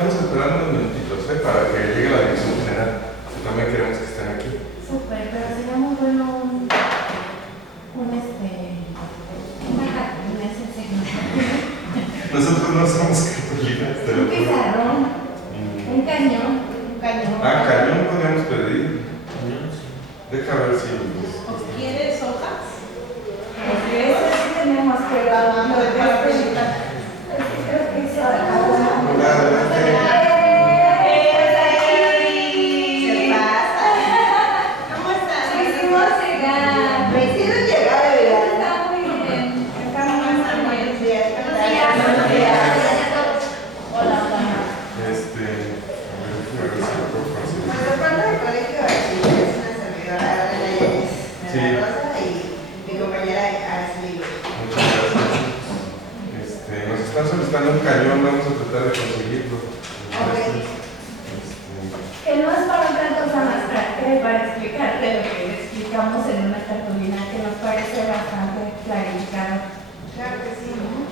Estamos esperando unos minutitos para que llegue la dirección general. También queremos que estén aquí. Súper, pero sería muy bueno una cartulina, ese signo. Nosotros no somos cartulinas, te lo Un juro. pizarrón, un cañón. Ah, cañón podríamos pedir. Deja ver si. ¿Quieres hojas? Porque eso sí tenemos, pero hablando de cartulina. Creo que eso de cada uno. Nos están solicitando un cañón, vamos a tratar de conseguirlo. Que no es para otra cosa más para explicarte lo que le explicamos en una cartulina que nos parece bastante clarificado. Claro que sí, ¿no?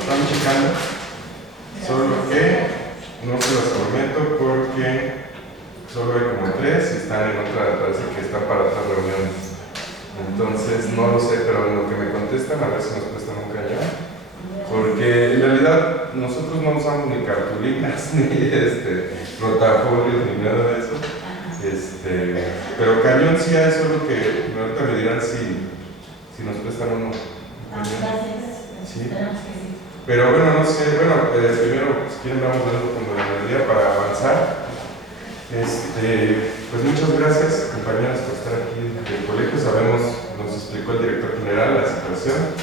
Están checando, solo que no se los prometo porque solo hay como 3 y están en otra, parece que están para otras reuniones. Entonces no lo sé, pero en lo que me contestan a ver si nos prestan un cañón, porque en realidad nosotros no usamos ni cartulinas ni rotafolios ni nada de eso. Pero cañón sí hay, solo que ahorita me dirán si nos prestan uno. Gracias. Sí. Esperamos que sí. Pero bueno, no sé, primero, si quieren, vamos dando como el día para avanzar. Pues muchas gracias, compañeras, por estar aquí en el colegio. Sabemos, nos explicó el director general la situación.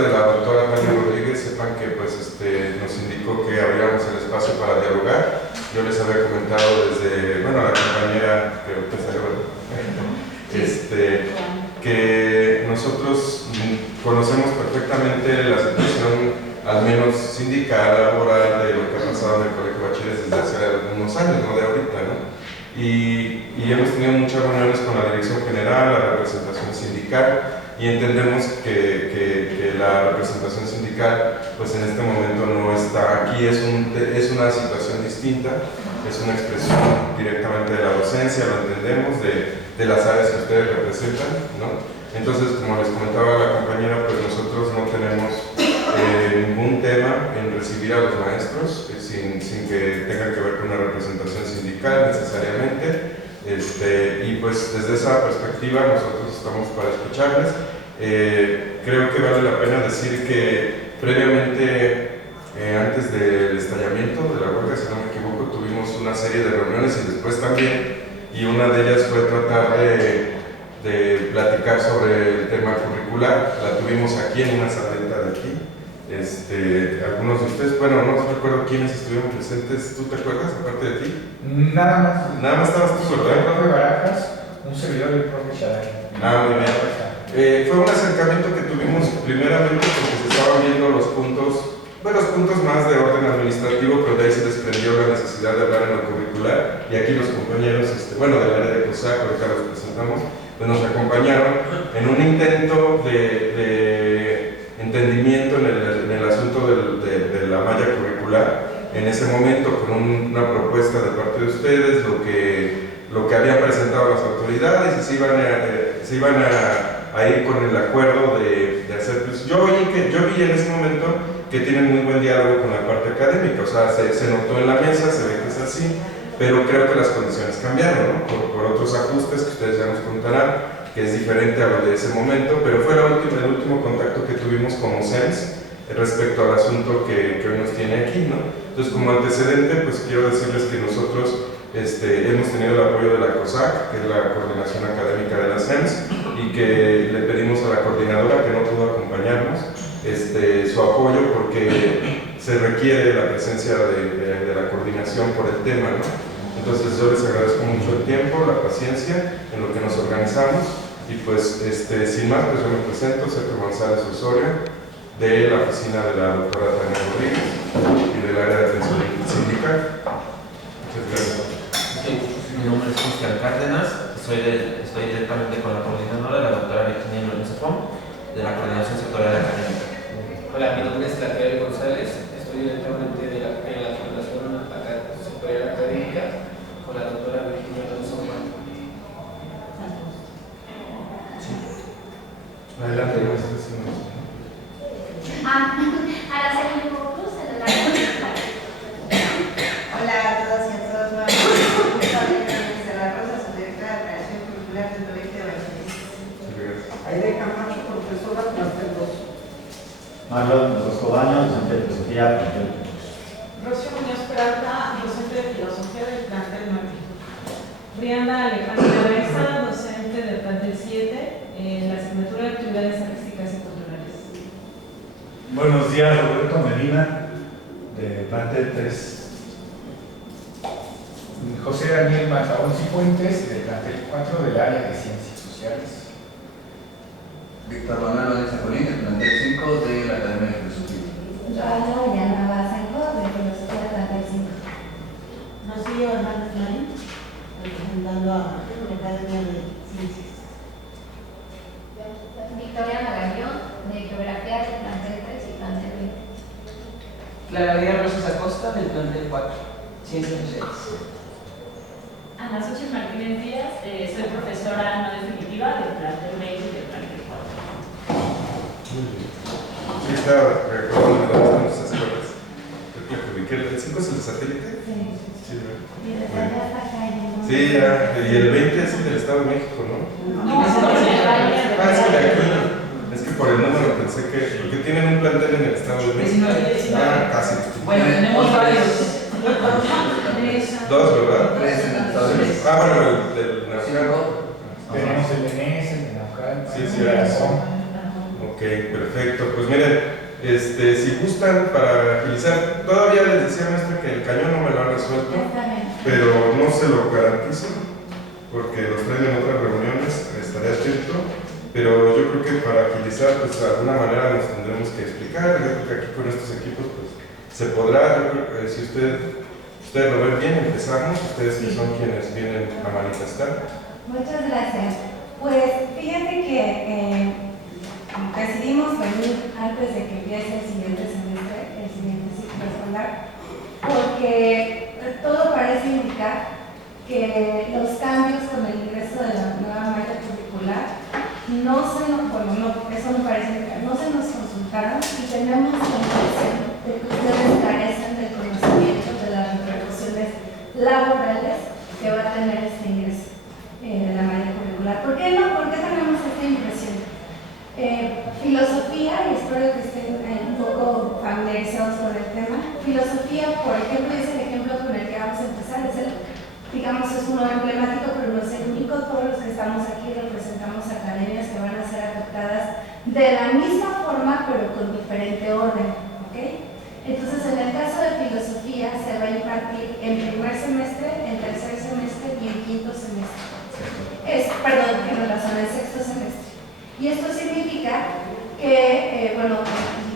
parte de la doctora Tania Rodríguez, sepan que pues, nos indicó que abriéramos el espacio para dialogar. Yo les había comentado desde, bueno, a la compañera que ahorita salió, que nosotros conocemos perfectamente la situación, al menos sindical, laboral, de lo que ha pasado en el Colegio de Bachilleres desde hace algunos años, no de ahorita, ¿no? Y hemos tenido muchas reuniones con la dirección general, la representación sindical, y entendemos que la representación sindical, pues en este momento no está aquí, es una situación distinta, es una expresión directamente de la docencia, lo entendemos, de las áreas que ustedes representan, ¿no? Entonces, como les comentaba la compañera, pues nosotros no tenemos ningún tema en recibir a los maestros sin que tenga que ver con una representación sindical necesariamente, y pues desde esa perspectiva nosotros estamos para escucharles. Creo que vale la pena decir que previamente, antes del estallamiento de la huelga, si no me equivoco, tuvimos una serie de reuniones y después también, y una de ellas fue tratar de platicar sobre el tema curricular. La tuvimos aquí en una saleta de aquí. Algunos de ustedes, bueno, no recuerdo quiénes estuvieron presentes, ¿tú te acuerdas, aparte de ti? Nada más. Nada más estabas tú, ¿verdad? El profe Barajas, un servidor del profe Shaday. Muy bien. Fue un acercamiento que tuvimos primeramente porque se estaban viendo los puntos más de orden administrativo, pero de ahí se desprendió la necesidad de hablar en lo curricular, y aquí los compañeros, del área de COSAC, ahorita los presentamos, pues nos acompañaron en un intento de entendimiento en el asunto de la malla curricular, en ese momento con una propuesta de parte de ustedes, lo que habían presentado las autoridades, y se iban a ir con el acuerdo de hacer, pues yo vi en ese momento que tienen muy buen diálogo con la parte académica, o sea, se notó en la mesa, se ve que es así, pero creo que las condiciones cambiaron, ¿no? Por otros ajustes que ustedes ya nos contarán, que es diferente a lo de ese momento, pero fue el último contacto que tuvimos como SENS respecto al asunto que hoy nos tiene aquí, ¿no? Entonces, como antecedente, pues quiero decirles que nosotros hemos tenido el apoyo de la COSAC, que es la Coordinación Académica de la SENS, y que le pedimos a la coordinadora, que no pudo acompañarnos, su apoyo, porque se requiere la presencia de la coordinación por el tema, ¿no? Entonces yo les agradezco mucho el tiempo, la paciencia en lo que nos organizamos, y pues sin más, pues yo me presento, Sergio González Osorio, de la oficina de la doctora Tania Rodríguez y del área de atención sindical. Muchas gracias. Mi nombre es Cristian Cárdenas, estoy directamente con la coordinadora, la doctora Virginia Lorenzo Fong, de la Coordinación Sectorial Académica. Hola, mi nombre es Rafael González, estoy directamente en la Coordinación Sectorial Académica con la doctora Virginia Lorenzo Fong. Adelante, maestra. Araceli Cruz, en el área de Hola a todas y a todos. Soy la Rosa, su directora de Creación Curricular del Colegio de Bachilleres. Aide Camacho, profesora plantel 2. Marlon Roscobaño, docente de filosofía, plantel 2. Rocío Muñoz Peralta, docente de filosofía del plantel 9. Brianda Alejandra Reza, docente del plantel 7, en la asignatura de actividades artísticas y culturales. Buenos días, Roberto Medina, de plantel 3. José Daniel Mataón Cifuentes, del plantel 4 del área de Ciencias Sociales. Víctor Manuel Valencia Colín, del plantel 5 de la Academia de Filosofía. Joana Villanueva Sanco, de filosofía del plantel 5. Rocío Hernández Marín, representando a la Academia de Ciencias. Victoria Magallón, de Geografía del plantel 3 y plantel 20. Clara Díaz Rosas Acosta, del plantel 4, Ciencias Sociales. Ana Xochitl Martínez Díaz, soy profesora no definitiva del plantel 20 y del plantel 4. Sí, estaba recordando que nos hace horas. Creo que lo ubiqué. ¿El 5 es el de satélite? Sí, ¿verdad? Y desde allá hasta acá. Sí, y el 20 es el del Estado de México, ¿no? No, es Es que de aquí, es que por el número pensé que, porque tienen un plantel en el Estado de México. Casi. Bueno, tenemos varios. Dos, ¿verdad? 3 en el Estado de México. Bueno, el del Nacional. Tenemos el ENES, el de Naucalpan, Sí, sí, el de Aragón. Ok, Ok, perfecto. Pues miren, si gustan para agilizar, todavía les decía maestra que el cañón no me lo ha resuelto, pero no se lo garantizo, porque los traen en otras reuniones, estaré atento, pero yo creo que para agilizar, pues de alguna manera nos tendremos que explicar. Yo creo que aquí con estos equipos, pues se podrá. Yo creo que si ustedes lo ven bien, empezamos, ustedes que son quienes vienen a manifestar. Muchas gracias. Pues fíjate que decidimos venir antes de que empiece el siguiente semestre, el siguiente ciclo escolar, porque todo parece indicar que los cambios con el ingreso de la nueva malla curricular eso no parece indicar, no se nos consultaron y tenemos la impresión de que ustedes carecen del conocimiento de las repercusiones laborales que va a tener este ingreso de la malla curricular. ¿Por qué tenemos esta impresión? Filosofía, y espero que estén un poco familiarizados con el tema. Filosofía, por ejemplo, es el ejemplo con el que vamos a empezar, es uno emblemático, pero no es el único. Todos los que estamos aquí representamos academias que van a ser afectadas de la misma forma, pero con diferente orden, ¿ok? Entonces, en el caso de filosofía, se va a impartir en primer semestre, en tercer semestre y en quinto semestre. En sexto semestre. Y esto significa que,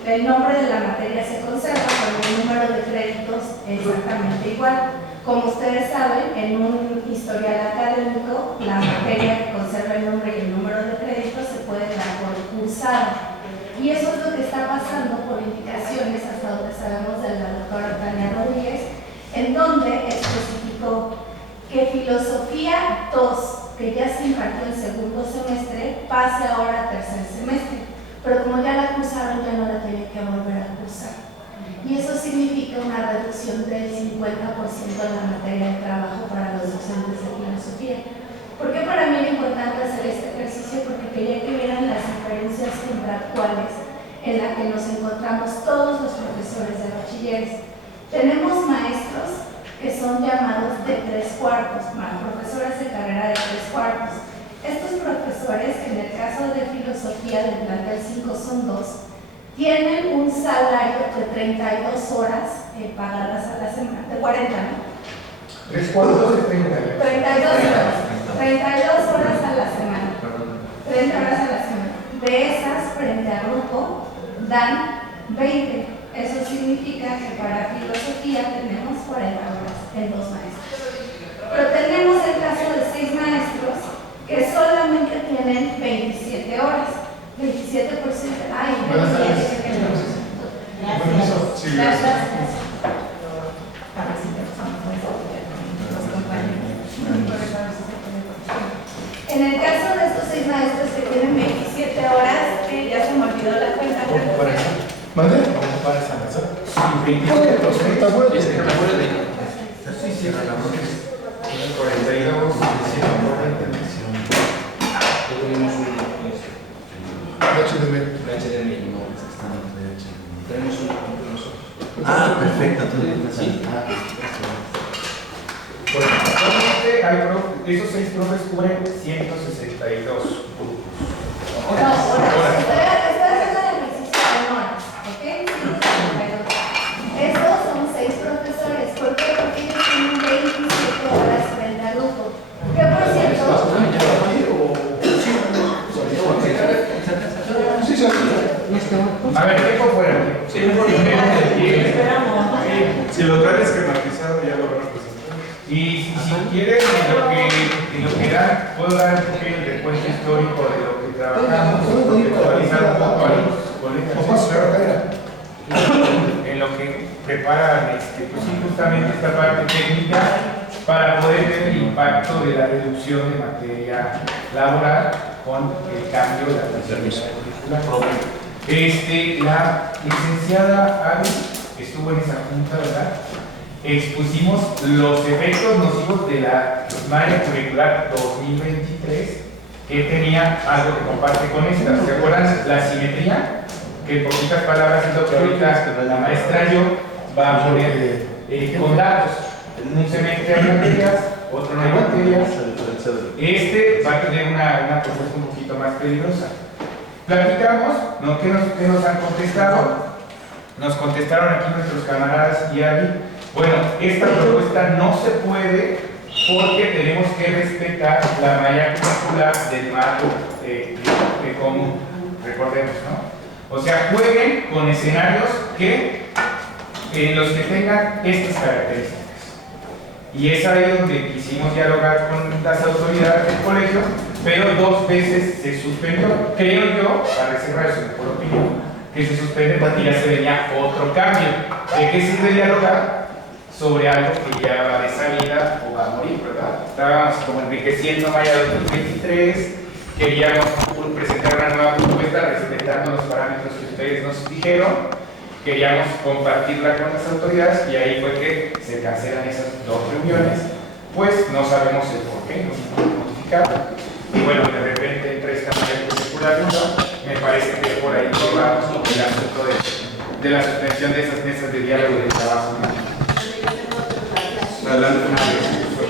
el nombre de la materia se conserva, pero el número de créditos exactamente igual. Como ustedes saben, en un historial académico, la materia que conserva el nombre y el número de créditos se puede dar por cursada. Y eso es lo que está pasando por indicaciones, hasta donde sabemos, de la doctora Tania Rodríguez, en donde especificó que filosofía 2, que ya se impartió en segundo semestre, pase ahora a tercer semestre. Pero como ya la cursaron, ya no la tienen que volver a cursar. Y eso significa una reducción del 50% de la materia de trabajo para los docentes de filosofía. ¿Por qué para mí era importante hacer este ejercicio? Porque quería que vieran las diferencias contractuales en las que nos encontramos todos los profesores de bachilleres. Tenemos maestros que son llamados de 3/4, profesores de carrera de 3/4. Estos profesores, que en el caso de filosofía del plantel 5 son 2, tienen un salario de 32 horas pagadas a la semana, de 40, ¿no? 3/4 de 32. 32 horas a la semana. 30 horas a la semana. De esas, frente a grupo, dan 20. Eso significa que para filosofía tenemos 40 horas en 2 maestros. Pero tenemos el caso de 6 maestros que solamente tienen 27 horas. 27%. Ay, en el caso de estos 6 maestros que tienen 27 horas, ya se me olvidó la cuenta. ¿Mande? ¿Cómo para esa mesa? Sí, 27%. ¿Estás bueno? Sí, 42, 17, HDMI. Tenemos uno con nosotros. Perfecto. Sí. Bueno, actualmente esos 6 profes cubren 162 grupos. Horas. Estoy haciendo el ejercicio en horas, ¿ok? 162. Estos son 6 profesores. ¿Por qué? Porque ellos tienen 27 horas frente al grupo. ¿Qué por cierto? A ver, ¿qué fuera? Si lo traen esquematizado, ya lo van a presentar. Y si quieren, en lo que dan, puedo dar un poquito de recuento histórico de lo que trabajamos, contextualizar un poco a los colegas en lo que preparan pues sí, justamente esta parte técnica para poder ver el impacto de la reducción de materia laboral con el cambio de la planificación curricular. La licenciada Ari estuvo en esa junta, ¿verdad? Expusimos los efectos nocivos de la malla curricular 2023, que tenía algo que comparte con esta. ¿Se acuerdan? La simetría, que en poquitas palabras es lo que ahorita la maestra yo va a poner con datos. En un semestre hay materias, otro no hay materias. Va a tener una propuesta un poquito más peligrosa. Platicamos, ¿no? ¿Qué nos han contestado? Nos contestaron aquí nuestros camaradas y Ari. Bueno, esta propuesta no se puede porque tenemos que respetar la malla curricular del marco de común, recordemos, ¿no? O sea, jueguen con escenarios en los que tengan estas características. Y es ahí donde quisimos dialogar con las autoridades del colegio, pero 2 veces se suspendió. Creo yo, para reservar su mejor opinión, que se suspende porque ya se venía otro cambio. ¿De qué sirve dialogar? Sobre algo que ya va de salida o va a morir, ¿verdad? Estábamos como enriqueciendo Maya 2023, queríamos presentar una nueva propuesta respetando los parámetros que ustedes nos dijeron, queríamos compartirla con las autoridades y ahí fue que se cancelan esas 2 reuniones, pues no sabemos el por qué, no se puede notificar. Y bueno, de repente entra esta Maya curricular, me parece que por ahí llevamos el asunto de la suspensión de esas mesas de diálogo y de trabajo. Adelante.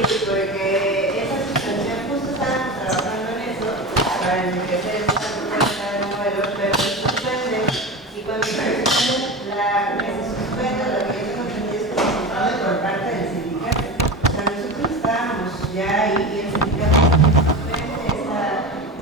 Sí, porque esa suspensión justo estábamos trabajando en eso para enriquecer esta propuesta de modelo, pero se suspende y cuando se suspende, lo que yo tengo entendido es que se suspende por parte del sindicato. O sea, nosotros estábamos ya ahí y el sindicato suspende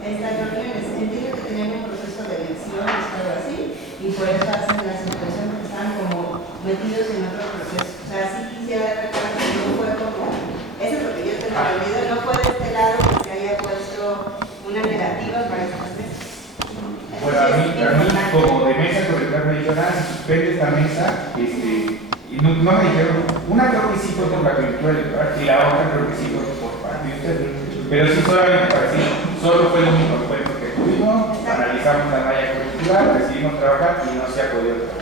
estas reuniones. Entiendo que tenían un proceso de elecciones o algo así y por eso hacen la suspensión porque estaban como metidos en otro proceso. O sea, sí quisiera recordar que no fue como, eso es lo que yo tengo entendido, no fue de este lado que se haya puesto una negativa para estas mesas. Bueno, a mí como de mesa curricular me dijeron, se suspende esta mesa, y no me dijeron, una creo que sí fue por la coyuntura electoral y la otra creo que sí fue por parte de ustedes, pero sí solamente para decir, solo fue el único encuentro que tuvimos, analizamos la malla curricular, decidimos trabajar y no se ha podido trabajar.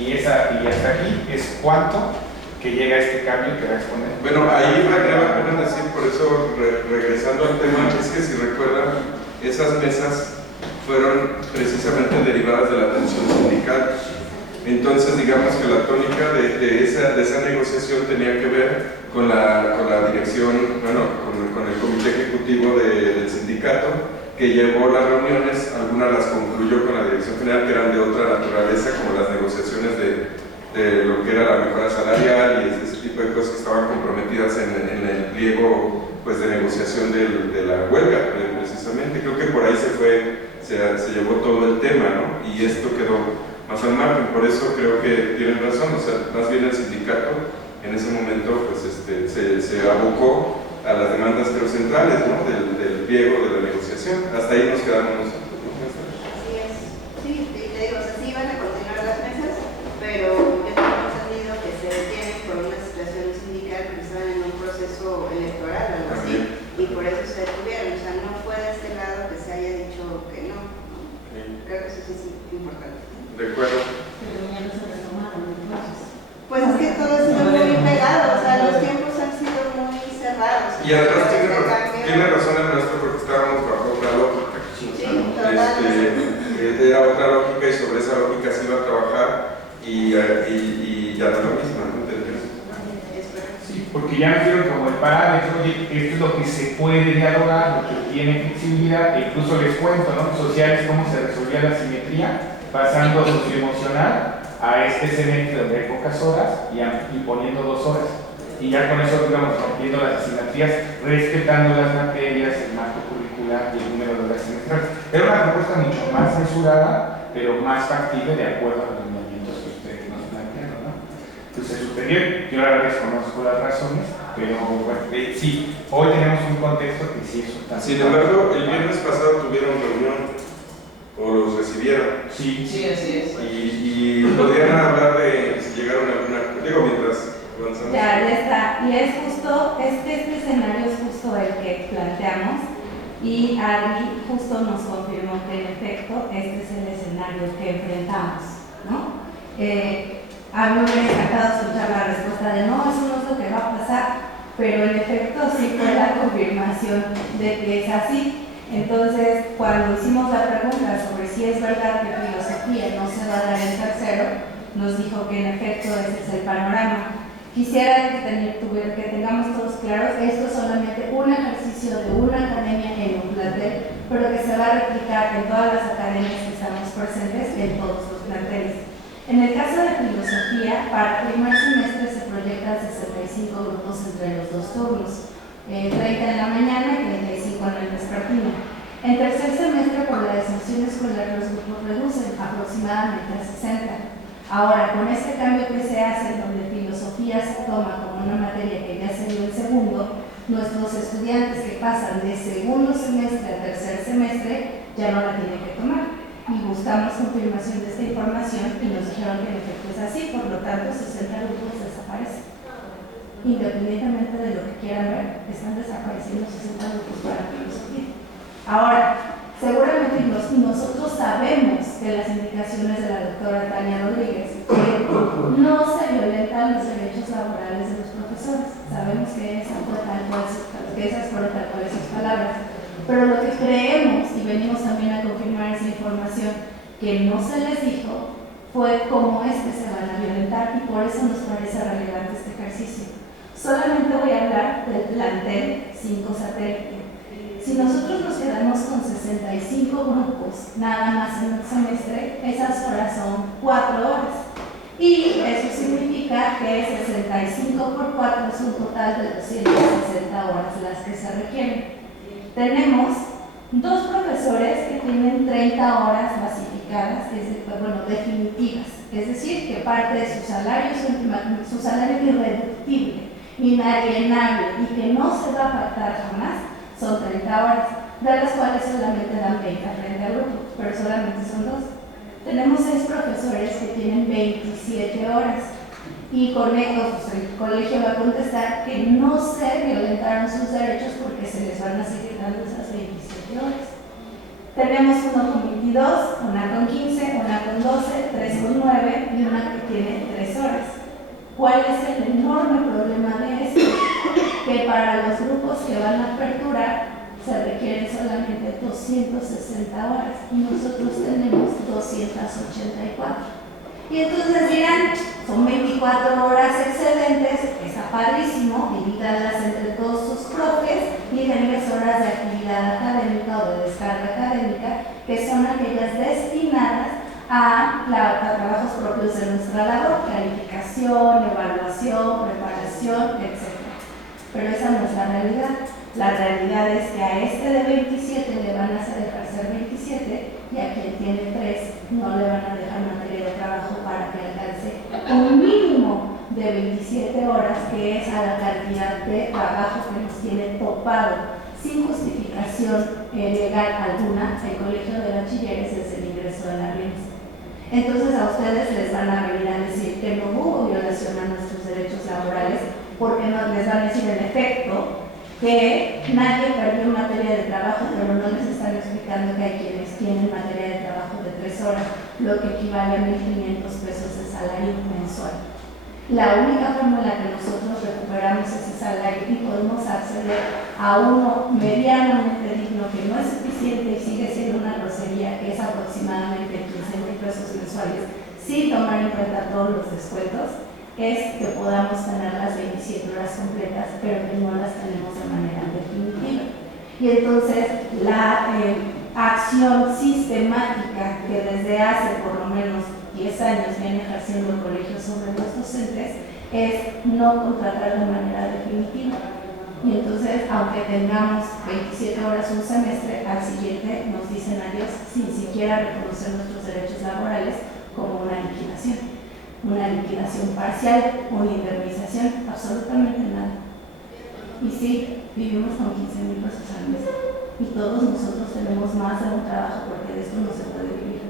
Y hasta aquí es cuánto que llega este cambio que va a exponer. Bueno, ahí vale la pena decir, por eso, regresando al tema, es que si recuerdan, esas mesas fueron precisamente derivadas de la tensión sindical. Entonces, digamos que la tónica de esa negociación tenía que ver con la dirección, bueno, con el comité ejecutivo del sindicato, que llevó las reuniones, algunas las concluyó con la dirección general, que eran de otra naturaleza, como las negociaciones de lo que era la mejora salarial y ese tipo de cosas que estaban comprometidas en el pliego pues, de negociación de la huelga, precisamente. Creo que por ahí se llevó todo el tema, ¿no? Y esto quedó más al margen, por eso creo que tienen razón, o sea, más bien el sindicato en ese momento pues, se abocó a las demandas centrales, ¿no? del pliego de la negociación. Hasta ahí nos quedamos nosotros. Así es. Sí, te digo, o sea, sí van a continuar las mesas, pero yo tengo entendido que se detienen por una situación sindical porque estaban en un proceso electoral o algo así, y por eso se detuvieron. O sea, no fue de este lado que se haya dicho que no. Sí. Creo que eso sí es importante. De acuerdo. Pero ya no se retomaron entonces. Pues es que todo ha sido muy pegado, o sea, los tiempos han sido muy cerrados. Y además tiene razón el maestro porque estábamos bajo otra lógica. Sí, totalmente. Era otra lógica y sobre esa lógica se iba a trabajar y ya no es lo mismo, ¿no? Sí, porque ya me quiero como el parámetro, oye, esto es lo que se puede dialogar, lo que tiene flexibilidad, e incluso les cuento, ¿no? Sociales, cómo se resolvía la simetría, pasando socioemocional a este semestre donde hay pocas horas y poniendo 2 horas. Y ya con eso íbamos rompiendo las asimetrías, respetando las materias, el marco curricular y el número de horas semestrales. Era una propuesta mucho más censurada, pero más factible de acuerdo a los lineamientos que ustedes nos plantearon, ¿no? Entonces, superior, yo ahora desconozco las razones, pero bueno, sí, hoy tenemos un contexto que sí es tan. Sin embargo, el viernes pasado tuvieron reunión, o los recibieron. Sí, así es. Y podrían hablar de si llegaron a alguna. Digo, mientras avanzamos. Ya está. Y es justo, este escenario es justo el que planteamos. Y Ari justo nos confirmó que en efecto este es el escenario que enfrentamos, ¿no? A mí me hubiera encantado escuchar la respuesta de no, eso no es lo que va a pasar, pero en efecto sí fue la confirmación de que es así. Entonces, cuando hicimos la pregunta sobre si es verdad que filosofía no se va a dar en tercero, nos dijo que en efecto ese es el panorama. Quisiera que tengamos todos claros, esto es solamente un ejercicio de una academia en un plantel, pero que se va a replicar en todas las academias que estamos presentes en todos los planteles. En el caso de filosofía, para primer semestre se proyectan 65 grupos entre los dos turnos, 30 en la mañana y 35 en el vespertino. En tercer semestre, por la deserción escolar, los grupos reducen aproximadamente a 60. Ahora, con este cambio que se hace, donde filosofía se toma como una materia que ya se dio el segundo, nuestros estudiantes que pasan de segundo semestre a tercer semestre ya no la tienen que tomar. Y buscamos confirmación de esta información y nos dijeron que en efecto es así, por lo tanto 60 grupos desaparecen. Independientemente de lo que quieran ver, están desapareciendo 60 grupos para filosofía. Ahora, seguramente nosotros sabemos que las indicaciones de la doctora Tania Rodríguez que no se violentan los derechos laborales de los profesores. Sabemos que esas fueron tal cual esas palabras. Pero lo que creemos, y venimos también a confirmar esa información, que no se les dijo, fue cómo es que se van a violentar, y por eso nos parece relevante este ejercicio. Solamente voy a hablar del plantel 5 satélite. Si nosotros nos quedamos con 65 grupos, nada más en un semestre, esas horas son 4 horas. Y eso significa que 65 por 4 es un total de 260 horas las que se requieren. Tenemos 2 profesores que tienen 30 horas basificadas, definitivas. Es decir, que parte de su salario irreductible, inalienable y que no se va a faltar jamás, son 30 horas, de las cuales solamente dan 20 frente al grupo, pero solamente son 2. Tenemos 6 profesores que tienen 27 horas y con ellos el colegio va a contestar que no se violentaron sus derechos porque se les van a seguir dando esas 27 horas. Tenemos uno con 22, una con 15, una con 12, 3 con 9 y una que tiene 3 horas. ¿Cuál es el enorme problema de esto? Que para los grupos que van a aperturar se requieren solamente 260 horas y nosotros tenemos 284. Y entonces dirán, son 24 horas excelentes, está padrísimo, divídanlas entre todos sus profes y denles horas de actividad académica o de descarga académica, que son aquellas destinadas a trabajos propios de nuestra labor, calificación, evaluación, preparación, etc. Pero esa no es la realidad. La realidad es que a este de 27 le van a hacer ejercer 27 y a quien tiene 3 no le van a dejar materia de trabajo para que alcance un mínimo de 27 horas, que es a la cantidad de trabajo que nos tiene topado sin justificación legal alguna el Colegio de Bachilleres desde el ingreso de la RIMS. Entonces a ustedes les van a venir a decir que no hubo violación a nuestros derechos laborales, porque no les van a decir en efecto que nadie perdió materia de trabajo, pero no les están explicando que hay quienes tienen materia de trabajo de 3 horas, lo que equivale a 1.500 pesos de salario mensual. La única forma en la que nosotros recuperamos ese salario y podemos acceder a uno medianamente digno, que no es suficiente y sigue siendo una grosería, que es aproximadamente 15.000 pesos mensuales, sin tomar en cuenta todos los descuentos, es que podamos tener las 27 horas completas, pero que no las tenemos de manera definitiva. Y entonces la acción sistemática que desde hace por lo menos 10 años viene ejerciendo el colegio sobre los docentes es no contratar de manera definitiva. Y entonces, aunque tengamos 27 horas un semestre, al siguiente nos dicen adiós sin siquiera reconocer nuestros derechos laborales como una liquidación parcial, una indemnización, absolutamente nada. Y sí, vivimos con 15.000 pesos al mes y todos nosotros tenemos más de un trabajo porque de esto no se puede vivir.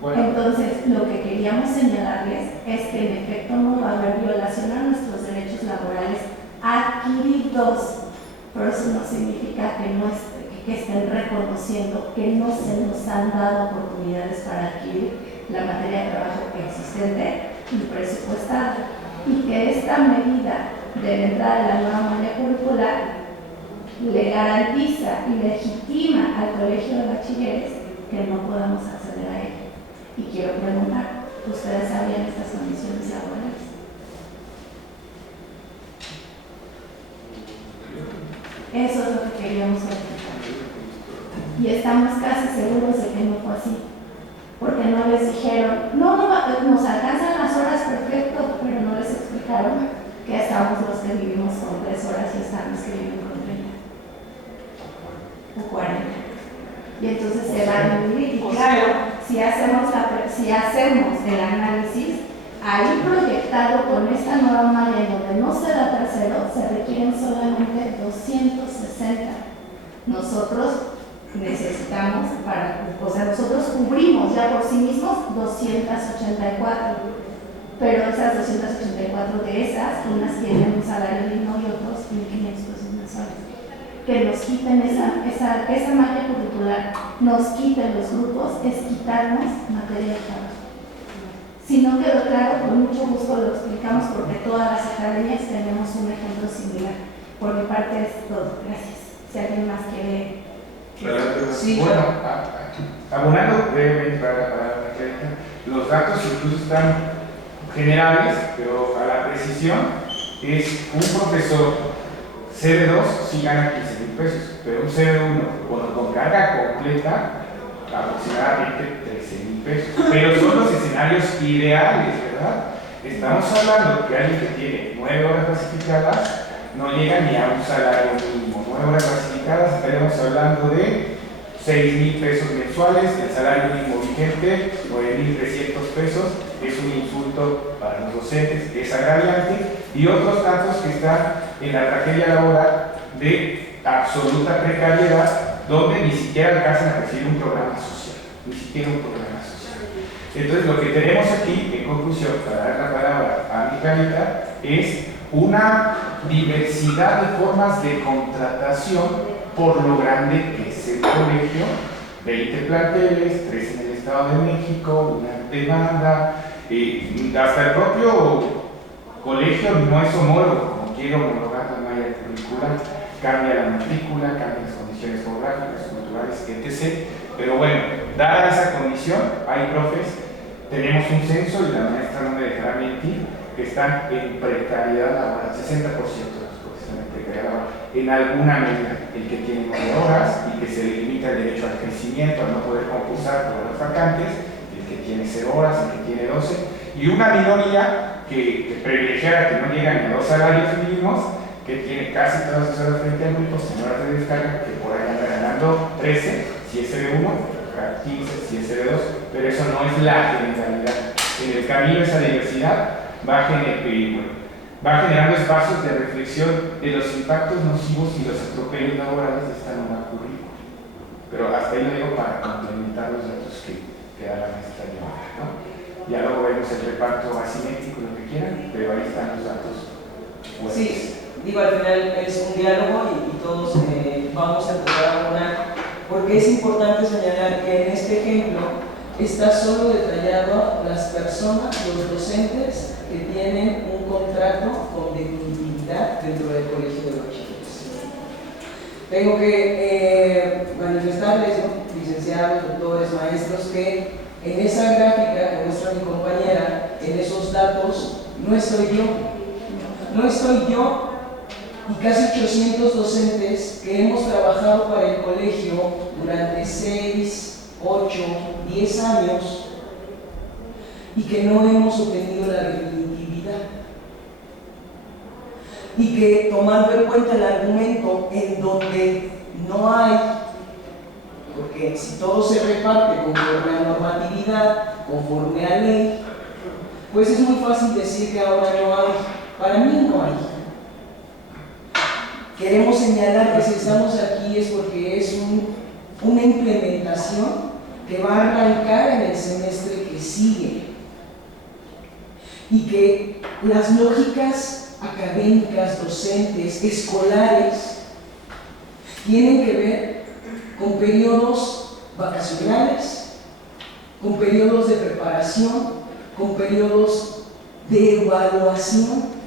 Bueno. Entonces, lo que queríamos señalarles es que en efecto no va a haber violación a nuestros derechos laborales adquiridos, pero eso no significa que estén reconociendo que no se nos han dado oportunidades para adquirir la materia de trabajo existente y presupuestada, y que esta medida de la entrada de la nueva manera curricular le garantiza y legitima al Colegio de Bachilleres que no podamos acceder a ella. Y quiero preguntar, ¿ustedes sabían estas condiciones laborales? Eso es lo que queríamos verificar. Y estamos casi seguros de que no fue así. Porque no les dijeron, nos alcanzan las horas perfecto, pero no les explicaron que estamos los que vivimos con 3 horas y están los que viven con 30 o 40. Y entonces se van a dividir. Y claro, si hacemos el análisis, ahí proyectado con esta nueva malla donde no se da trasero, se requieren solamente 260. Nosotros necesitamos nosotros cubrimos ya por sí mismos 284, pero esas 284 de esas, unas tienen un salario digno y otros 1.500 pesos mensuales. Que nos quiten esa malla curricular, nos quiten los grupos, es quitarnos materia de trabajo. Si no quedó claro, con mucho gusto lo explicamos porque todas las academias tenemos un ejemplo similar. Por mi parte es todo. Gracias. Si alguien más quiere... Sí, bueno, abonando brevemente para los datos incluso están generales, pero a la precisión es un profesor CD2 sí gana 15,000 pesos, pero un CD1 con carga completa aproximadamente 13,000 pesos. Pero son los escenarios ideales, ¿verdad? Estamos hablando que alguien que tiene 9 horas clasificadas no llega ni a un salario mínimo. 9 horas clasificadas, estaremos hablando de 6,000 pesos mensuales, el salario mínimo vigente, 9,300 pesos, es un insulto para los docentes, es agraviante, y otros tantos que están en la tragedia laboral de absoluta precariedad, donde ni siquiera alcanzan a recibir un programa social, ni siquiera un programa social. Entonces, lo que tenemos aquí, en conclusión, para dar la palabra a Micaelita, es una diversidad de formas de contratación por lo grande que es el colegio, 20 planteles, 3 en el Estado de México, una demanda, hasta el propio colegio no es homólogo, como quiere homologar la malla curricular, cambia la matrícula, cambian las condiciones geográficas, culturales, etc. Pero bueno, dada esa condición, hay profes, tenemos un censo y la maestra no me dejará mentir, que están en precariedad laboral, 60% de los profes están en precariedad laboral, en alguna medida, el que tiene 9 horas y que se le limita el derecho al crecimiento, al no poder concursar por las vacantes, el que tiene 0 horas, el que tiene 12, y una minoría que privilegiada, que no llega ni a 2 salarios mínimos, que tiene casi todas sus horas frente al grupo, sin horas de descarga, que por ahí anda ganando 13, si es CD1, 15, si es CD2, pero eso no es la generalidad. En el camino esa diversidad va generando espacios de reflexión de los impactos nocivos y los atropellos laborales de esta nueva currícula. Pero hasta ahí lo digo para complementar los datos que da la maestra Yolanda, ¿no? Ya luego vemos el reparto asimétrico, lo que quieran, pero ahí están los datos fuertes. Sí, digo, al final es un diálogo y todos vamos a empezar a abonar, porque es importante señalar que en este ejemplo está solo detallado las personas, los docentes que tienen un contrato con definitividad dentro del colegio de bachilleres. Tengo que manifestarles, ¿no?, licenciados, doctores, maestros, que en esa gráfica que muestra mi compañera, en esos datos, no estoy yo. No estoy yo y casi 800 docentes que hemos trabajado para el colegio durante 6, 8, 10 años y que no hemos obtenido la definitividad. Y que, tomando en cuenta el argumento en donde no hay, porque si todo se reparte conforme a normatividad, conforme a ley, pues es muy fácil decir que ahora no hay. Para mí no hay. Queremos señalar que si estamos aquí es porque es una implementación que va a arrancar en el semestre que sigue y que las lógicas académicas, docentes, escolares tienen que ver con periodos vacacionales, con periodos de preparación, con periodos de evaluación,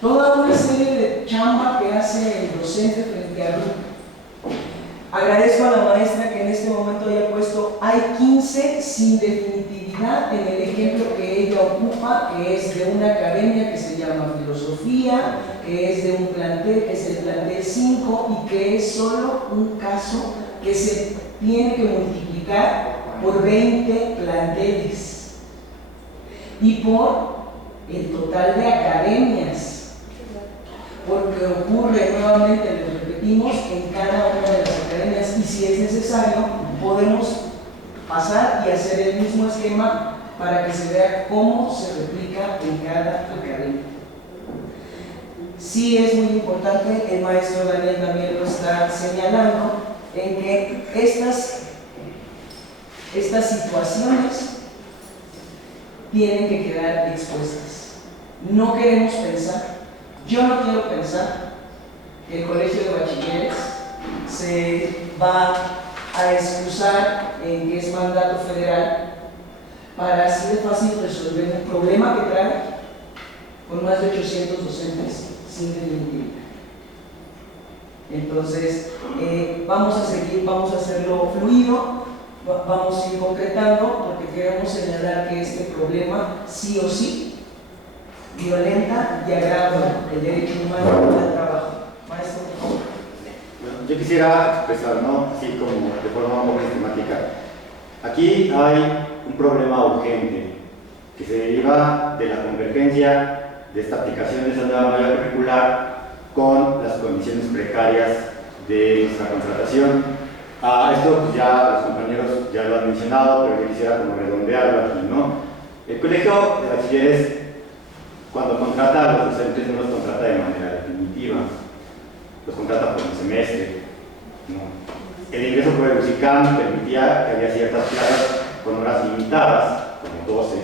toda una serie de chamba que hace el docente frente al grupo. Agradezco a la maestra que en este momento haya puesto, hay 15 sin definitividad. actividad en el ejemplo que ella ocupa, que es de una academia que se llama Filosofía, que es de un plantel, que es el plantel 5, y que es solo un caso que se tiene que multiplicar por 20 planteles y por el total de academias, porque ocurre nuevamente, lo repetimos, en cada una de las academias, y si es necesario podemos pasar y hacer el mismo esquema para que se vea cómo se replica en cada academia. Sí es muy importante, el maestro Daniel también lo está señalando, en que estas situaciones tienen que quedar expuestas. No queremos pensar, yo no quiero pensar que el Colegio de Bachilleres se va a excusar en que es mandato federal para así de fácil resolver un problema que trae con más de 800 docentes sin definitiva. Entonces, vamos a seguir, vamos a hacerlo fluido, vamos a ir concretando, porque queremos señalar que este problema sí o sí violenta y agrava el derecho humano al trabajo. Maestro. Bueno, yo quisiera expresar, ¿no? Así como de forma un poco sistemática. Aquí hay un problema urgente que se deriva de la convergencia de esta aplicación de esa nueva malla curricular con las condiciones precarias de nuestra contratación. Esto pues ya los compañeros ya lo han mencionado, pero yo quisiera como redondearlo aquí, ¿no? El Colegio de Bachilleres, cuando contrata a los docentes, no los contrata de manera definitiva, los contrata por un semestre, ¿no? El ingreso por el UCICAM permitía que había ciertas plazas con horas limitadas, como 12,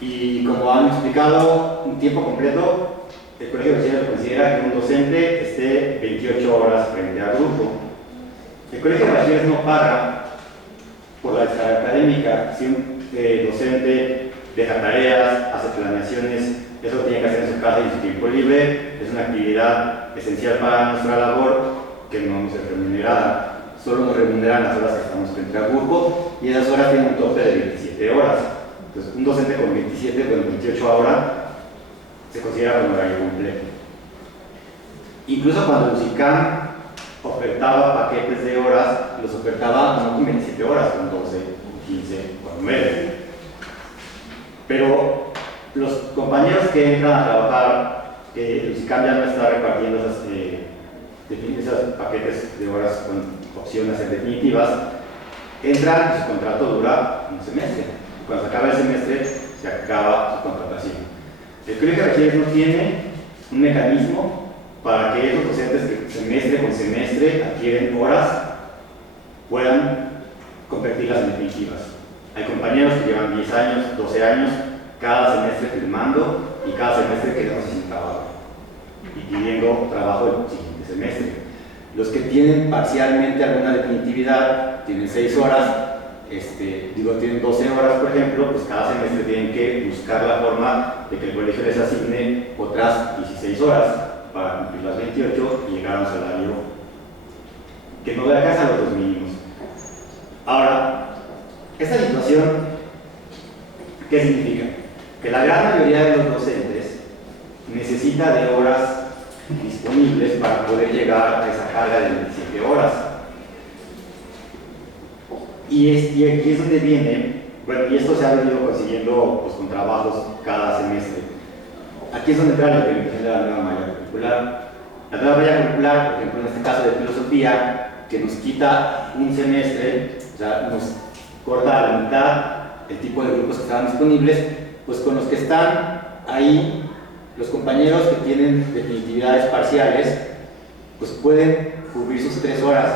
y como han explicado, un tiempo completo, el Colegio de Bachilleres considera que un docente esté 28 horas frente al grupo. El Colegio de Bachilleres no paga por la descarga académica. Si un docente deja tareas, hace planeaciones, eso lo tiene que hacer en su casa y en su tiempo libre. Es una actividad esencial para nuestra labor que no nos es remunerada. Solo nos remuneran las horas que estamos frente al grupo y esas horas tienen un tope de 27 horas. Entonces, un docente con 27, con 28 ahora, se considera un horario completo. Incluso cuando el UCICAM ofertaba paquetes de horas, los ofertaba no con 27 horas, con 12, 15 o 9. Pero los compañeros que entran a trabajar, el UCICAM ya no está repartiendo esos paquetes de horas con opciones definitivas, entran y su contrato dura un semestre. Cuando se acaba el semestre, se acaba su contratación. El Colegio de Bachilleres no tiene un mecanismo para que esos docentes que semestre con semestre adquieren horas puedan convertirlas en definitivas. Hay compañeros que llevan 10 años, 12 años, cada semestre firmando y cada semestre quedándose sin trabajo y pidiendo trabajo el siguiente semestre. Los que tienen parcialmente alguna definitividad, tienen 6 horas, tienen 12 horas, por ejemplo, pues cada semestre tienen que buscar la forma de que el colegio les asigne otras 16 horas para cumplir las 28 y llegar a un salario que no le alcanza a los 2 mínimos. Ahora, esta situación, ¿qué significa? Que la gran mayoría de los docentes necesita de horas disponibles para poder llegar a esa carga de 27 horas. Y aquí es donde viene, bueno, y esto se ha venido consiguiendo pues, con trabajos cada semestre. Aquí es donde entra la implementación de la nueva malla curricular. La nueva malla curricular, por ejemplo, en este caso de filosofía, que nos quita un semestre, o sea, nos corta a la mitad el tipo de grupos que estaban disponibles, pues con los que están ahí, los compañeros que tienen definitividades parciales, pues pueden cubrir sus 3 horas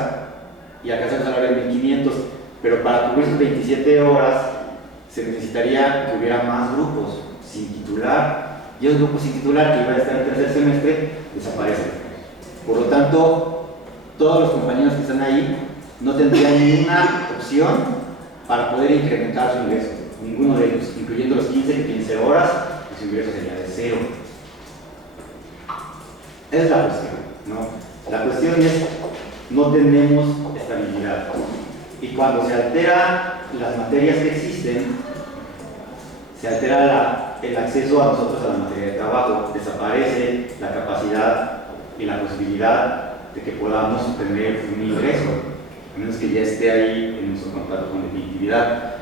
y alcanzar un salario de 1.500. Pero para cubrir sus 27 horas se necesitaría que hubiera más grupos sin titular, y esos grupos sin titular que iban a estar en el tercer semestre desaparecen. Por lo tanto, todos los compañeros que están ahí no tendrían ninguna opción para poder incrementar su ingreso, ninguno de ellos, incluyendo los 15 horas, y su ingreso sería de 0. Esa es la cuestión, ¿no? La cuestión es, no tenemos estabilidad. Y cuando se alteran las materias que existen, se altera el acceso a nosotros a la materia de trabajo, desaparece la capacidad y la posibilidad de que podamos tener un ingreso, a menos que ya esté ahí en nuestro contrato con definitividad.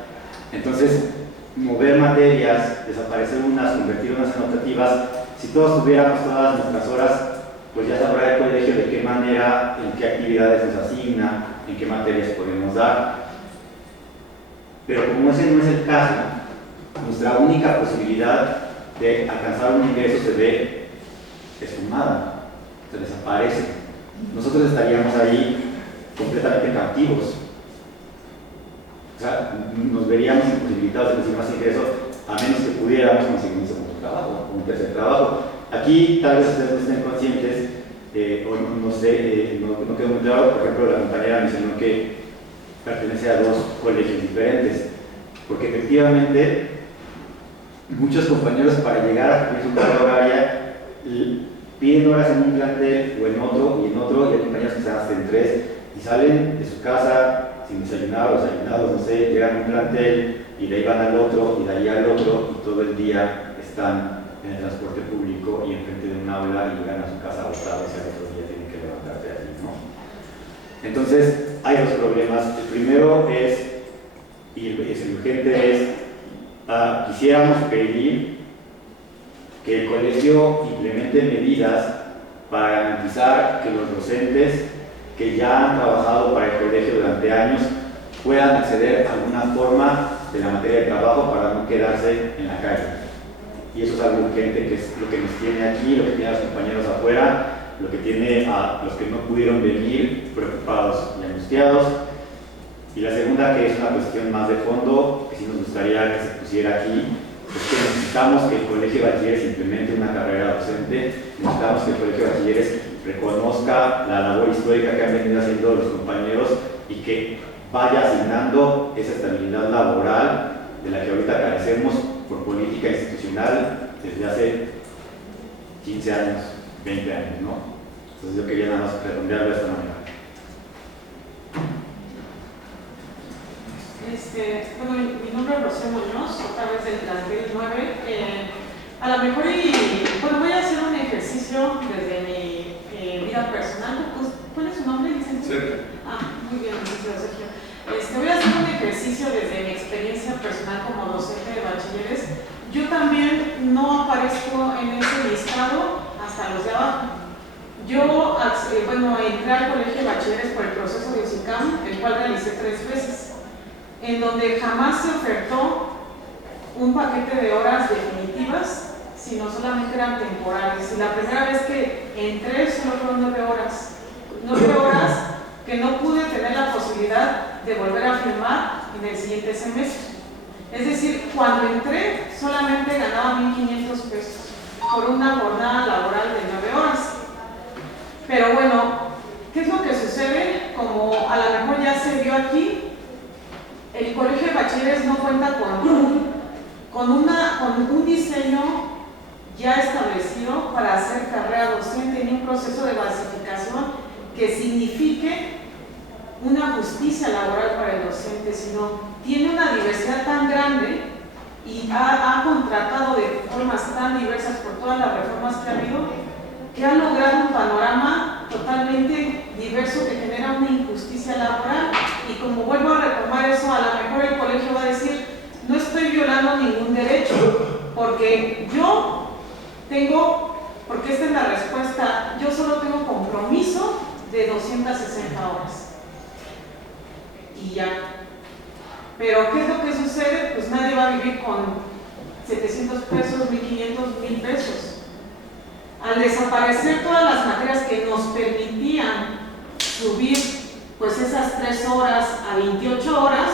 Entonces, mover materias, desaparecer unas, convertir unas en optativas, si todos tuviéramos todas nuestras horas, pues ya sabrá el colegio de qué manera, en qué actividades nos asigna, en qué materias podemos dar. Pero como ese no es el caso, nuestra única posibilidad de alcanzar un ingreso se ve esfumada, se desaparece. Nosotros estaríamos ahí completamente cautivos. O sea, nos veríamos imposibilitados de conseguir más ingresos a menos que pudiéramos conseguir un segundo trabajo o un tercer trabajo. Aquí tal vez ustedes no estén conscientes, o no sé, no quedó muy claro. Por ejemplo, la compañera mencionó que pertenece a dos colegios diferentes, porque efectivamente muchos compañeros para llegar a cumplir su carga horaria piden horas en un plantel o en otro y en otro, y hay compañeros que se hacen tres y salen de su casa sin desayunar o desayunados, no sé, llegan a un plantel y de ahí van al otro y de ahí al otro y todo el día están en el transporte público y enfrente de un aula y llegan a su casa agotados y al otro día tienen que levantarse así, ¿no? Entonces, hay dos problemas. El primero es, y el urgente es, quisiéramos pedir que el colegio implemente medidas para garantizar que los docentes que ya han trabajado para el colegio durante años puedan acceder a alguna forma de la materia de trabajo para no quedarse en la calle. Y eso es algo urgente, que es lo que nos tiene aquí, lo que tiene a los compañeros afuera, lo que tiene a los que no pudieron venir preocupados y angustiados. Y la segunda, que es una cuestión más de fondo, que sí nos gustaría que se pusiera aquí, es que necesitamos que el Colegio de Bachilleres implemente una carrera docente, necesitamos que el Colegio de Bachilleres reconozca la labor histórica que han venido haciendo los compañeros y que vaya asignando esa estabilidad laboral de la que ahorita carecemos por política institucional desde hace 15 años, 20 años, ¿no? Entonces yo quería nada más redondearlo de esta manera. Bueno, mi nombre es Rocío Muñoz, otra vez del plantel 9. A lo mejor, bueno, voy a hacer un ejercicio desde mi vida personal. ¿Cuál es su nombre, licenciado? Sergio. Muy bien, licenciado Sergio. Voy a hacer un ejercicio desde mi experiencia personal como docente de bachilleres. Yo también no aparezco en ese listado hasta los de abajo. Yo, bueno, entré al Colegio de Bachilleres por el proceso de UCICAM, el cual realicé 3 veces, en donde jamás se ofertó un paquete de horas definitivas, sino solamente eran temporales. Y la primera vez que entré solo fueron 9 horas. 9 horas que no pude tener la posibilidad de volver a firmar en el siguiente semestre. Es decir, cuando entré solamente ganaba 1,500 pesos por una jornada laboral de 9 horas. Pero bueno, ¿qué es lo que sucede? Como a lo mejor ya se vio aquí, el Colegio de Bachilleres no cuenta con un diseño ya establecido para hacer carrera docente en un proceso de basificación que signifique una justicia laboral para el docente, sino tiene una diversidad tan grande y ha contratado de formas tan diversas por todas las reformas que ha habido, que ha logrado un panorama totalmente diverso que genera una injusticia laboral. Y como vuelvo a retomar eso, a lo mejor el colegio va a decir, no estoy violando ningún derecho, porque yo tengo, porque esta es la respuesta, yo solo tengo compromiso de 260 horas. Y ya. Pero ¿qué es lo que sucede? Pues nadie va a vivir con 700 pesos, 1,500, 1,000 pesos. Al desaparecer todas las materias que nos permitían subir pues esas 3 horas a 28 horas,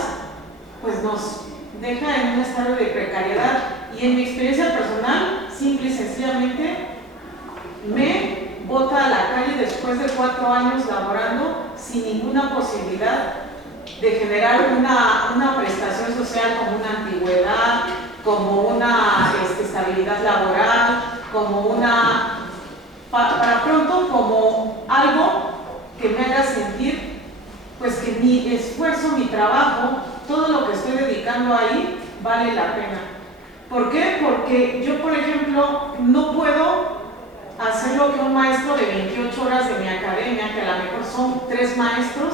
pues nos deja en un estado de precariedad. Y en mi experiencia personal, simple y sencillamente, me bota a la calle después de 4 años laborando sin ninguna posibilidad de generar una prestación social como una antigüedad, como una estabilidad laboral, como para pronto, como algo que me haga sentir pues que mi esfuerzo, mi trabajo, todo lo que estoy dedicando ahí vale la pena. ¿Por qué? Porque yo, por ejemplo, no puedo hacer lo que un maestro de 28 horas de mi academia, que a lo mejor son 3 maestros,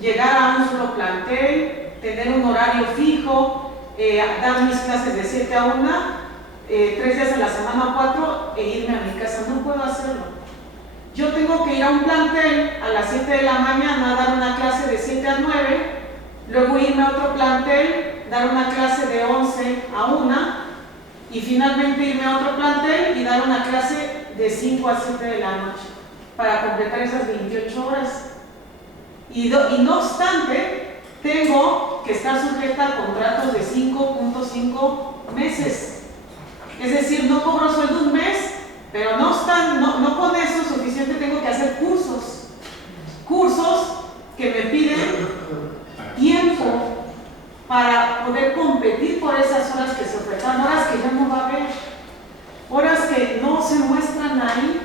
llegar a un solo plantel, tener un horario fijo, dar mis clases de 7 a 1, 3 días a la semana o 4 e irme a mi casa. No puedo hacerlo. Yo tengo que ir a un plantel a las 7 de la mañana, dar una clase de 7 a 9, luego irme a otro plantel, dar una clase de 11 a 1 y finalmente irme a otro plantel y dar una clase de 5 a 7 de la noche para completar esas 28 horas. Y no obstante, tengo que estar sujeta a contratos de 5.5 meses. Es decir, no cobro sueldo un mes, pero no con eso suficiente, tengo que hacer cursos. Cursos que me piden tiempo para poder competir por esas horas que se ofertan, horas que ya no va a haber, horas que no se muestran ahí.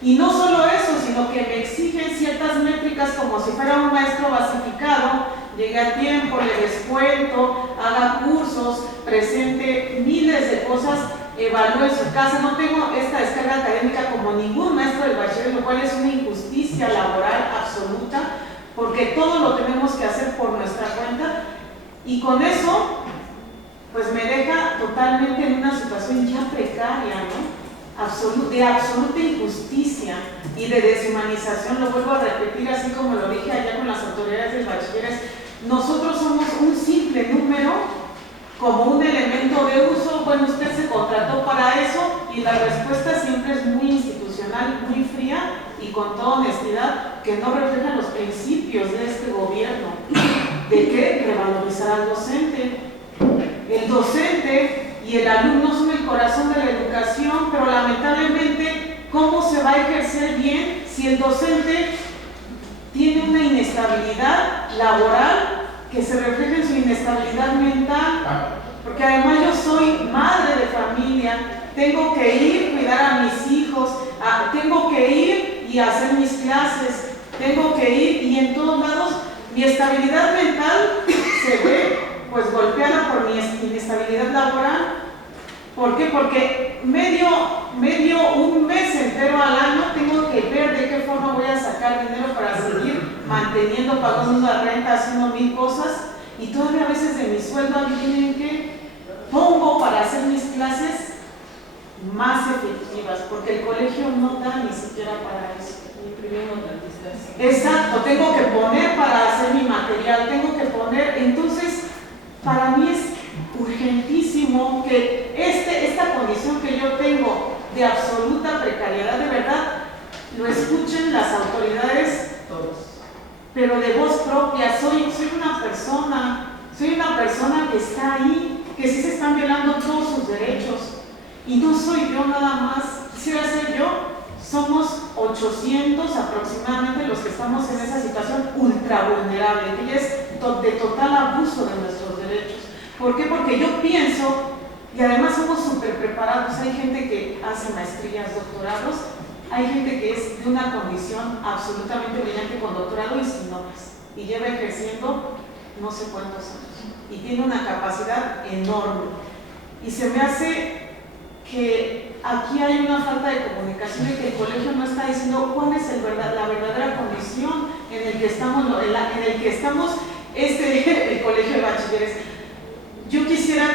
Y no solo eso, sino que me exigen ciertas métricas como si fuera un maestro basificado, llegue a tiempo, le descuento, haga cursos, presente miles de cosas, evalúe su casa. No tengo esta descarga académica como ningún maestro del bachiller, lo cual es una injusticia laboral absoluta, porque todo lo tenemos que hacer por nuestra cuenta, y con eso pues me deja totalmente en una situación ya precaria, ¿no? De absoluta injusticia y de deshumanización. Lo vuelvo a repetir, así como lo dije allá con las autoridades del bachilleres. Nosotros somos un simple número, como un elemento de uso. Bueno, usted se contrató para eso, y la respuesta siempre es muy institucional, muy fría y con toda honestidad, que no refleja los principios de este gobierno. ¿De qué? Revalorizar al docente. El docente y el alumno son el corazón de la educación, pero lamentablemente, ¿cómo se va a ejercer bien si el docente tiene una inestabilidad laboral que se refleja en su inestabilidad mental? Porque además yo soy madre de familia, tengo que ir a cuidar a mis hijos, tengo que ir y hacer mis clases, tengo que ir, y en todos lados mi estabilidad mental se ve pues golpeada por mi inestabilidad laboral. ¿Por qué? Porque un mes entero al año tengo que ver de qué forma voy a sacar dinero para seguir manteniendo, pagando la renta, haciendo 1000 cosas, y todavía a veces de mi sueldo adivinen qué pongo para hacer mis clases más efectivas, porque el colegio no da ni siquiera para eso. Exacto, tengo que poner para hacer mi material, tengo que poner. Entonces, para mí es urgentísimo que esta condición que yo tengo de absoluta precariedad, de verdad, lo escuchen las autoridades, todos, pero de voz propia. Soy una persona que está ahí, que sí se están violando todos sus derechos, y no soy yo nada más. Quisiera ser yo. Somos 800 aproximadamente los que estamos en esa situación ultra vulnerable, que es de total abuso de nuestros derechos. ¿Por qué? Porque yo pienso, y además somos súper preparados, hay gente que hace maestrías, doctorados, hay gente que es de una condición absolutamente brillante con doctorado y sin obras, y lleva ejerciendo no sé cuántos años, y tiene una capacidad enorme. Y se me hace que aquí hay una falta de comunicación, y que el colegio no está diciendo cuál es la verdadera condición en el que estamos, el colegio de bachilleres. Yo quisiera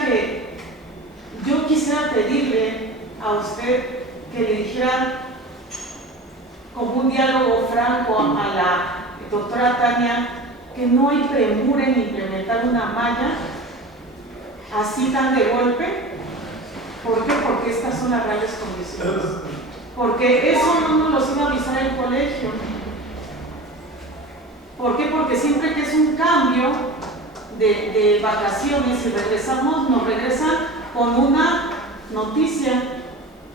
pedirle a usted que le dijera como un diálogo franco a la doctora Tania que no hay premura en implementar una malla así tan de golpe. ¿Por qué? Porque estas son las reales condiciones. Porque eso no nos lo iba a avisar el colegio. ¿Por qué? Porque siempre que es un cambio de vacaciones y regresamos, nos regresan con una noticia.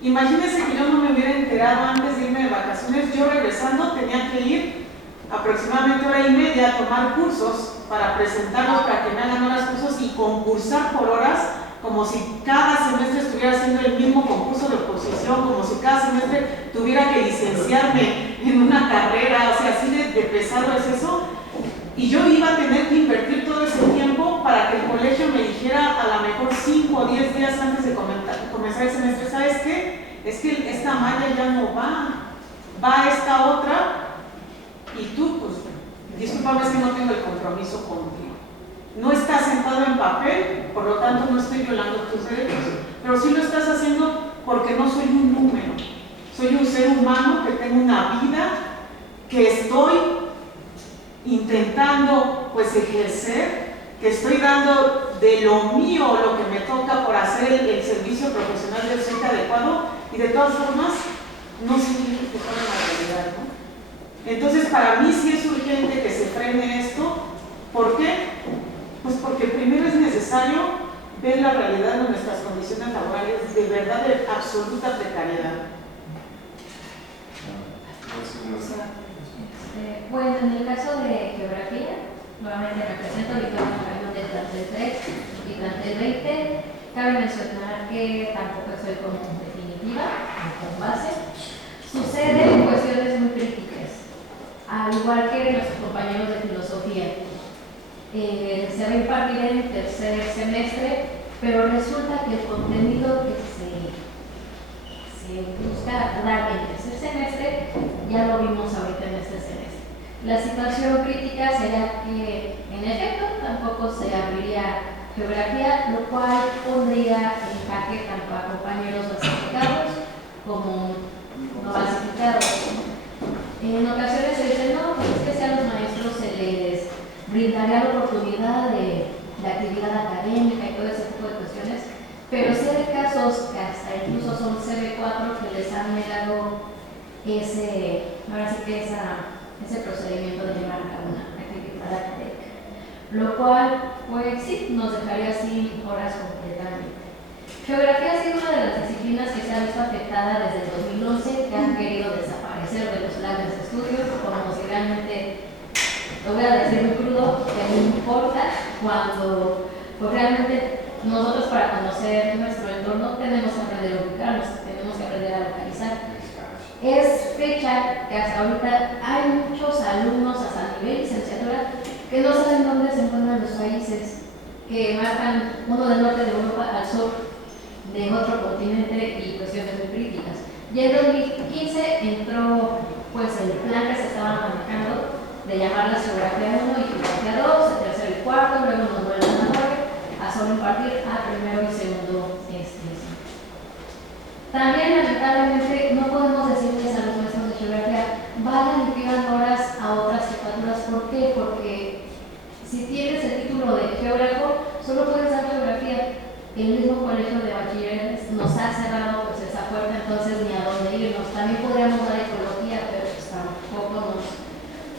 Imagínense que yo no me hubiera enterado antes de irme de vacaciones. Yo regresando tenía que ir aproximadamente 1:30 a tomar cursos para presentarlos, para que me hagan horas cursos y concursar por horas, como si cada semestre estuviera haciendo el mismo concurso de oposición, como si cada semestre tuviera que licenciarme en una carrera, o sea, así de pesado es eso. Y yo iba a tener que invertir todo ese tiempo para que el colegio me dijera a lo mejor 5 o 10 días antes de comenzar el semestre, ¿sabes qué? Es que esta malla ya no va esta otra, y tú, pues, discúlpame, es que no tengo el compromiso contigo. No está sentado en papel, por lo tanto no estoy violando tus derechos, pero sí lo estás haciendo porque no soy un número, soy un ser humano que tengo una vida, que estoy intentando pues ejercer, que estoy dando de lo mío lo que me toca por hacer el servicio profesional del docente adecuado, y de todas formas no se tiene que tocar la realidad, ¿no? Entonces para mí sí es urgente que se frene esto. ¿Por qué? Pues porque primero es necesario ver la realidad de nuestras condiciones laborales de verdad de absoluta precariedad. Bueno, en el caso de geografía, nuevamente represento el canon del plantel 3 y plantel 20. Cabe mencionar que tampoco estoy con definitiva o con base. Suceden cuestiones muy críticas, al igual que nuestros compañeros de filosofía. Se va a impartir en el tercer semestre, pero resulta que el contenido que se busca dar en el tercer semestre ya lo vimos ahorita en este semestre. La situación crítica sería que, en efecto, tampoco se abriría geografía, lo cual pondría en jaque tanto a compañeros basificados como no basificados. En ocasiones se dice, no, pues es que si a los maestros se les brindaría la oportunidad de actividad académica y todo ese tipo de cuestiones, pero sí hay casos que hasta incluso son CB4 que les han negado ese procedimiento de llevar a cabo una actividad académica, lo cual pues sí nos dejaría sin horas completamente. Geografía ha sido una de las disciplinas que se ha visto afectada desde el 2011, que han querido desaparecer de los planes de estudio, como si realmente, lo voy a decir muy crudo, que no importa, cuando pues realmente nosotros para conocer nuestro entorno tenemos que aprender a ubicarnos, tenemos que aprender a localizar. Es fecha que hasta ahorita hay muchos alumnos hasta a nivel licenciatura que no saben dónde se encuentran los países, que marcan uno del norte de Europa al sur de otro continente y cuestiones muy críticas. Y en 2015 entró pues el plan que se estaba manejando de llamarla geografía 1 y geografía 2, el tercero y cuarto, luego nos vuelven a solo impartir a primero y segundo semestre. También lamentablemente no podemos decirles a los maestros de geografía vayan y pidan horas a otras asignaturas. ¿Por qué? Porque si tienes el título de geógrafo solo puedes dar geografía. El mismo colegio de bachilleres nos ha cerrado pues esa puerta, entonces ni a dónde irnos. También podríamos dar ecología, pero pues tampoco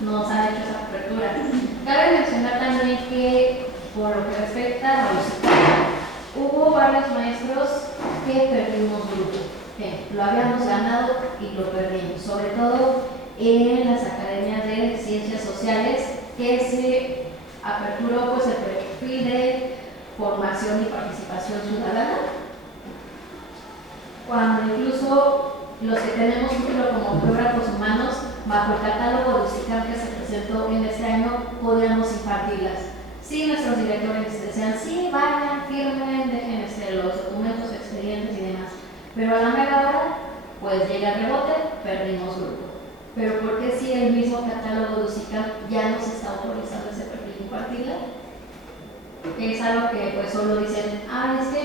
nos han hecho esa apertura. Cabe mencionar también que por lo que respecta a los hubo varios maestros que perdimos grupo, lo habíamos ganado y lo perdimos, sobre todo en las academias de ciencias sociales, que se aperturó pues el perfil de formación y participación ciudadana, cuando incluso los que tenemos título como geógrafos humanos, bajo el catálogo de UCICAM que se presentó en este año, podíamos impartirlas. Sí, nuestros directores decían, sí, vayan, firmen, dejen los documentos, expedientes y demás, pero a la mera hora, pues llega el rebote, perdimos grupo. Pero ¿por qué si el mismo catálogo de UCICAM ya nos está autorizando ese perfil de impartirla? Es algo que pues solo dicen, es que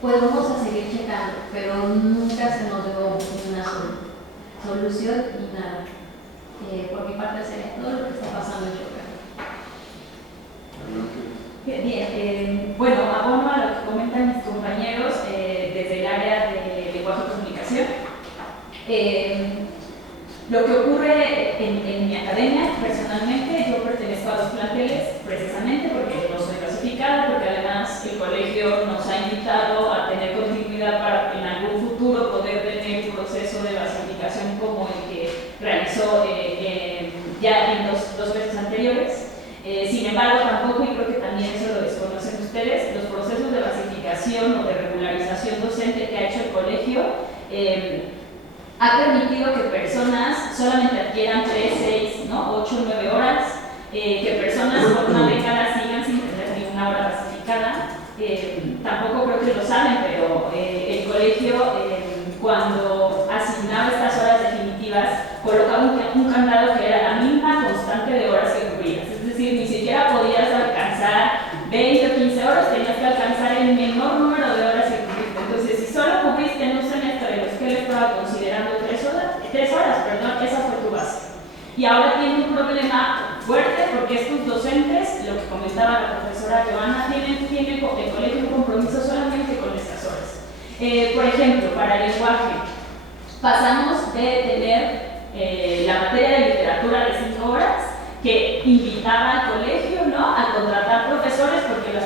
pues vamos a seguir checando, pero nunca se nos dio una solución ni nada. Por mi parte sería todo lo que está pasando en Chocar. Bien, bueno, abono a lo que comentan mis compañeros desde el área de lenguaje y comunicación. Lo que ocurre en mi academia, personalmente, yo pertenezco a 2 planteles, precisamente porque no soy clasificada, porque además el colegio nos ha invitado a tener continuidad para en algún futuro poder tener un proceso de basificación como el que realizó ya en dos veces anteriores. Sin embargo, tampoco, y creo que también eso lo desconocen ustedes, los procesos de basificación o de regularización docente que ha hecho el colegio ha permitido que personas solamente adquieran 3, 6, 8, 9 horas que personas por una década sigan sin tener ninguna hora basificada. Tampoco creo que lo saben, pero el colegio cuando asignaba estas horas definitivas colocaba un candado que era la misma constante de horas que cubrías. Es decir, ni siquiera podías alcanzar 20 o 15 horas, tenías que alcanzar el menor número de horas que cubriste. Entonces, si solo cubriste en un semestre de los que él estaba considerando 3 horas, esa fue tu base. Y ahora tiene un problema fuerte porque estos docentes, lo que comentaba la profesora Joana, tienen el colegio un compromiso solamente con estas horas. Por ejemplo, para el lenguaje, pasamos de tener la materia de literatura de 5 horas, que invitaba al colegio, ¿no?, a contratar profesores, porque los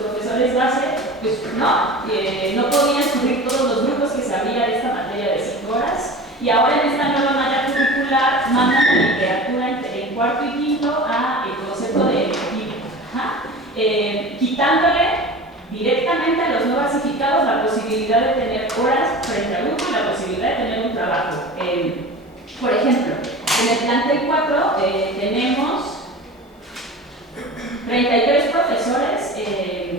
profesores base, pues no podían cubrir todos los grupos que se había de esta materia de 5 horas. Y ahora en esta nueva malla curricular mandan la literatura en cuarto y quinto a el concepto de electivo, quitándole directamente a los no basificados la posibilidad de tener horas frente al grupo y la posibilidad de tener un trabajo. Por ejemplo, en el plantel 4 tenemos 33 profesores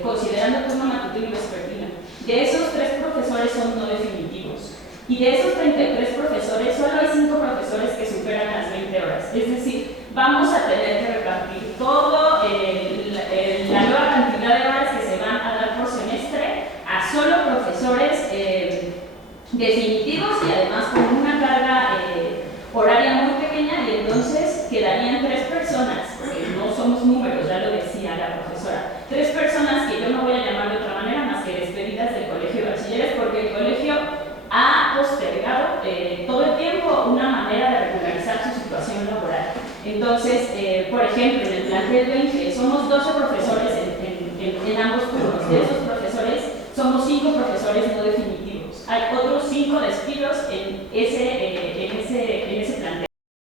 considerando turno matutino y vespertino. De esos 3 profesores son no definitivos. Y de esos 33 profesores, solo hay 5 profesores que superan las 20 horas. Es decir, vamos a tener que repartir todo la nueva cantidad de horas que se van a dar por semestre a solo profesores definitivos y además con una carga horaria muy pequeña, y entonces quedarían 3 personas, porque no somos números, ya lo decía la profesora, 3 personas que yo no voy a llamar de otra manera más que despedidas del colegio de bachilleres, porque el colegio ha postergado todo el tiempo una manera de regularizar su situación laboral. Entonces, por ejemplo, en el plantel 20 somos 12 profesores en ambos turnos. De esos profesores somos 5 profesores no definitivos. Hay otros 5 despidos en ese